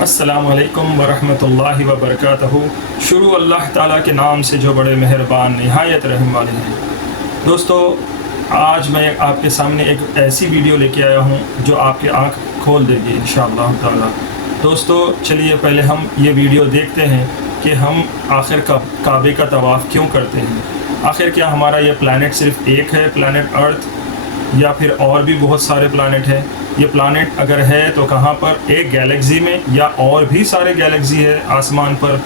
السلام علیکم ورحمۃ اللہ وبرکاتہ۔ شروع اللہ تعالیٰ کے نام سے جو بڑے مہربان نہایت رحم والے ہیں۔ دوستو، آج میں آپ کے سامنے ایک ایسی ویڈیو لے کے آیا ہوں جو آپ کی آنکھ کھول دے گی انشاءاللہ تعالیٰ۔ دوستو چلیے پہلے ہم یہ ویڈیو دیکھتے ہیں کہ ہم آخر کعبے کا طواف کیوں کرتے ہیں۔ آخر کیا ہمارا یہ پلانٹ صرف ایک ہے، پلانٹ ارتھ، یا پھر اور بھی بہت سارے پلانٹ ہیں؟ یہ پلانٹ اگر ہے تو کہاں پر؟ ایک گیلیکسی میں یا اور بھی سارے گیلیکسی ہے آسمان پر؟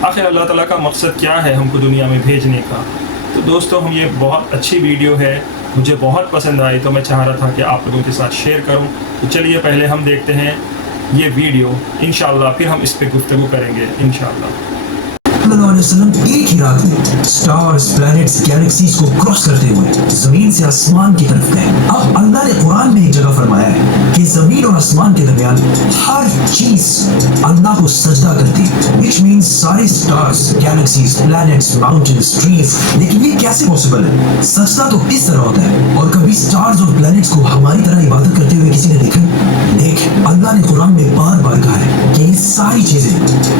آخر اللہ تعالیٰ کا مقصد کیا ہے ہم کو دنیا میں بھیجنے کا؟ تو دوستو ہم یہ بہت اچھی ویڈیو ہے، مجھے بہت پسند آئی تو میں چاہ رہا تھا کہ آپ لوگوں کے ساتھ شیئر کروں۔ تو چلیے پہلے ہم دیکھتے ہیں یہ ویڈیو انشاءاللہ، پھر ہم اس پہ گفتگو کریں گے انشاءاللہ۔ صلی اللہ علیہ وسلم ایک ہی رات میں سٹارز، پلانٹس، گیلیکسیز کو کراس کرتے ہوئے زمین سے آسمان کی طرف گئے۔ اب اللہ نے قرآن میں ایک جگہ فرمایا ہے کہ زمین اور آسمان کے درمیان ہر چیز اللہ کو سجدہ کرتی ہے، which means سارے stars, galaxies, plants, mountains, trees. لیکن یہ کیسے پاسبل ہے؟ سجدہ تو اس طرح ہوتا ہے، اور کبھی سٹارز اور پلانٹس کو ہماری طرح عبادت کرتے ہوئے کسی نے دیکھا؟ دیکھ، اللہ نے قرآن میں بار بار کہا ہے کہ یہ ساری چیزیں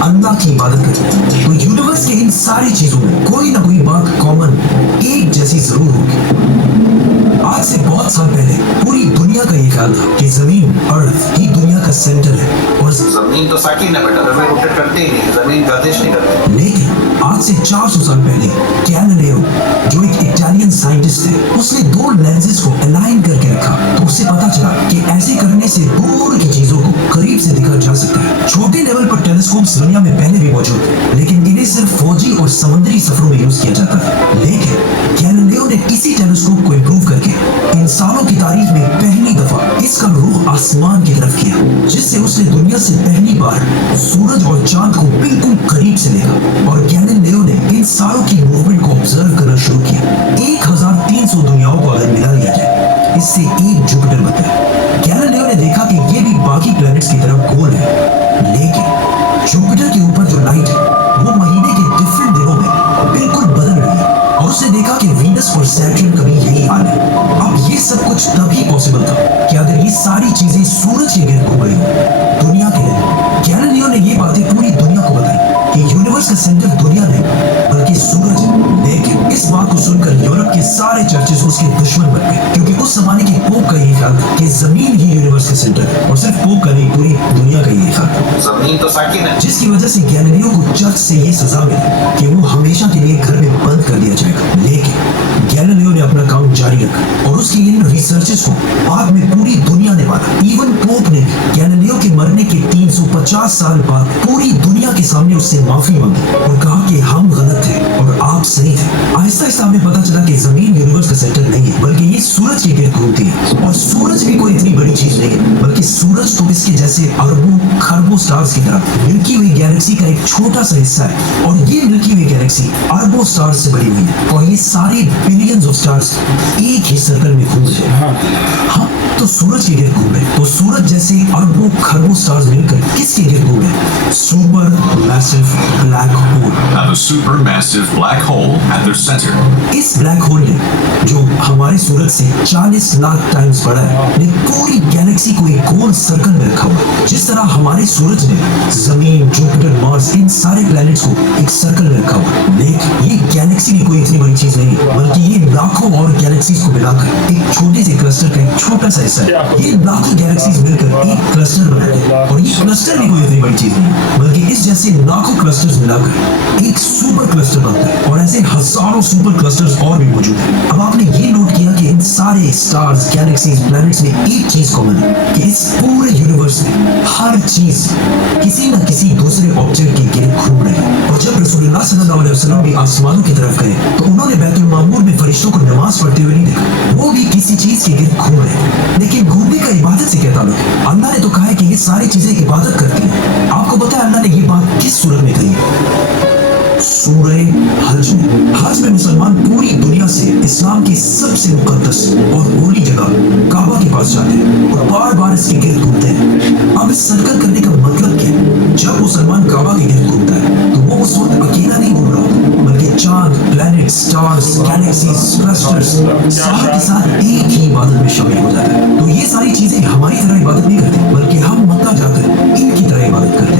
اللہ کی عبادت کرتی ہیں۔ تو یونیورس کے ان ساری چیزوں میں کوئی نہ کوئی بات کامن ایک جیسی ضرور ہوگی۔ آج سے بہت سال پہلے پوری دنیا کا یہ خیال تھا کہ زمین ارتھ ہی دنیا کا سینٹر ہے، اور زمین تو ساکن ہے بیٹا، زمین روٹیٹ کرتی ہی نہیں، زمین گردش نہیں کرتی۔ لیکن آج سے 400 سال پہلے گیلیلیو جو ایک اٹالین سائنٹسٹ ہے، اس نے دو لینزز کو الائن کر کے رکھا تو اسے پتا چلا کہ ایسے کرنے سے دور کی چیزوں کو قریب سے دیکھا جا سکتا ہے۔ چھوٹے لیول پر ٹیلیسکوپس دنیا میں پہلے بھی موجود تھے، لیکن انہیں صرف فوجی اور سمندری سفروں میں یوز کیا جاتا تھا۔ لیکن گیلیلیو نے اسی ٹیلیسکوپ کو امپروو کر کے انسانوں کی تاریخ میں پہلی دفعہ اس کا رخ آسمان کی طرف کیا، جس سے اس نے دنیا سے پہلی بار سورج اور چاند کو بالکل قریب سے دیکھا، اور گیلیلیو نے ان ساروں کی موومنٹ کو آبزرو کرنا شروع کیا۔ 1300 دنیاؤں کو اگر ملا لیا جائے، اس سے ایک جوپیٹر بنتا ہے۔ گیلیلیو نے دیکھا کہ یہ بھی باقی پلانٹس کی طرف گول ہے، لیکن جوپیٹر کے اوپر جو لائٹ ہے وہ مہینے کے ڈفرنٹ دنوں میں بالکل بدل رہی ہے، اور اس نے دیکھا کہ وینس اور سیٹرن کا بھی یہی حال ہے۔ اب یہ سب کچھ تبھی پاسبل تھا کہ اگر یہ ساری چیزیں سورج کے گرد گھوم رہی ہوں دنیا کے گرد۔ گیلیلیو نے یہ باتیں پوری دنیا کو بتائی کہ یونیورس کا سینٹر دنیا نہیں بلکہ سورج ہے۔ لیکن اس بات کو سن کر یورپ کے سارے چرچز اس کے دشمن بن گئے، کیونکہ اس زمانے کے پوپ کا یہ خیال تھا کہ زمین ہی یونیورس کا سینٹر ہے، اور صرف پوپ کا نہیں پوری دنیا کا یہ خیال تھا۔ زمین تو ساکن ہے، جس کی وجہ سے گیلیلیو کو چرچ سے یہ سزا ملی کہ وہ ہمیشہ کے لیے گھر میں بند کر دیا جائے گا۔ لیکن گیلیلیو نے اپنا کام جاری رکھا، اور اس کی ان ریسرچز کو بعد میں پوری دنیا نے مانا۔ ایون پوپ نے گیلیلیو کے مرنے کے 350 سال بعد پوری دنیا کے سامنے اس سے معافی مانگی اور کہا کہ ہم غلط تھے اور آپ صحیح تھے۔ آہستہ آہستہ ہمیں پتا چلا کہ زمین یونیورس کا سینٹر نہیں ہے بلکہ یہ سورج کے گرد گھومتی ہے، اور سورج بھی کوئی اتنی بڑی چیز نہیں ہے بلکہ سورج تو اس کے جیسے اربوں خربوں سٹارز کی طرح ملکی ہوئی گیلیکسی کا ایک چھوٹا سا حصہ ہے، اور یہ ملکی ہوئی گیلیکسی اربوں سٹارز سے بنی ہوئی ہے، اور یہ سارے بلینز آف سٹارز ایک ہی سرکل میں گھوم رہے ہیں۔ ہاں تو سورج کے گرد گھوم رہے ہیں، تو سورج جیسے اربوں خربوں سٹارز مل کر کس کے گرد گھوم رہے ہیں؟ Supermassive black hole. Have a supermassive black hole at their center. اس بلیک ہول نے جو ہمارے سورج سے 40 لاکھ ٹائمز بڑا ہے، نے پوری گیلیکسی کو ایک گول سرکل میں رکھا ہوا ہے۔ جس طرح ہمارے سورج نے زمین، جوپیٹر، مارس، ان سارے پلانٹس کو ایک سرکل میں رکھا ہوا ہے، لیکن یہ گیلیکسی بھی کوئی اتنی بڑی چیز نہیں ہے بلکہ یہ لاکھوں اور گیلیکسیز کو ملا کر ایک چھوٹے سے کلسٹر کا ایک چھوٹا سا حصہ ہے۔ یہ لاکھوں گیلیکسیز مل کر ایک کلسٹر بناتے ہیں، اور یہ کلسٹر بھی کوئی اتنی بڑی چیز نہیں ہے بلکہ اس جیسے لاکھوں کلسٹرز ملا کر ایک سپر کلسٹر بنتا ہے، اور ایسے ہزاروں سپر کلسٹرز اور بھی موجود ہیں۔ اب آپ نے یہ نوٹ کیا کہ ان سارے سٹارز، گیلیکسیز، پلانٹس میں ایک چیز کامن ہے کہ اس پورے یونیورس میں ہر چیز کسی نہ کسی دوسرے آبجیکٹ کے گرد گھوم رہی ہے۔ اور جب رسول اللہ صلی اللہ علیہ وسلم بھی آسمانوں کی طرف گئے تو انہوں نے بیت المعمور میں فرشتوں کو نماز پڑھتے ہوئے نہیں دیکھا، وہ بھی کسی چیز کے گرد گھوم رہے ہیں۔ لیکن گھومنے کا عبادت سے کیا تعلق ہے؟ اللہ نے تو کہا ہے کہ یہ ساری چیزیں عبادت کرتی ہیں۔ آپ کو پتا ہے اللہ نے یہ بات کس صورت میں کہی ہے؟ سورہ حج میں مسلمان پوری دنیا سے اسلام کی سب سے مقدس اور ہولی جگہ کعبہ کے پاس جاتے ہیں اور بار بار اس کے گرد گھومتے ہیں۔ اب اس سرکل کرنے کا مطلب کیا ہے؟ جب مسلمان کعبہ کے گرد گھومتا ہے تو وہ اس وقت اکیلا نہیں گھوم رہا ہوتا بلکہ چاند، پلانٹ، سٹارز، گیلیکسیز، کلسٹرز سارے کے ساتھ ایک ہی عبادت میں شامل ہو جاتا ہے۔ تو یہ ساری چیزیں ہماری طرح عبادت نہیں کرتی بلکہ ہم مکہ جا کر ان کی طرح عبادت کرتے ہیں۔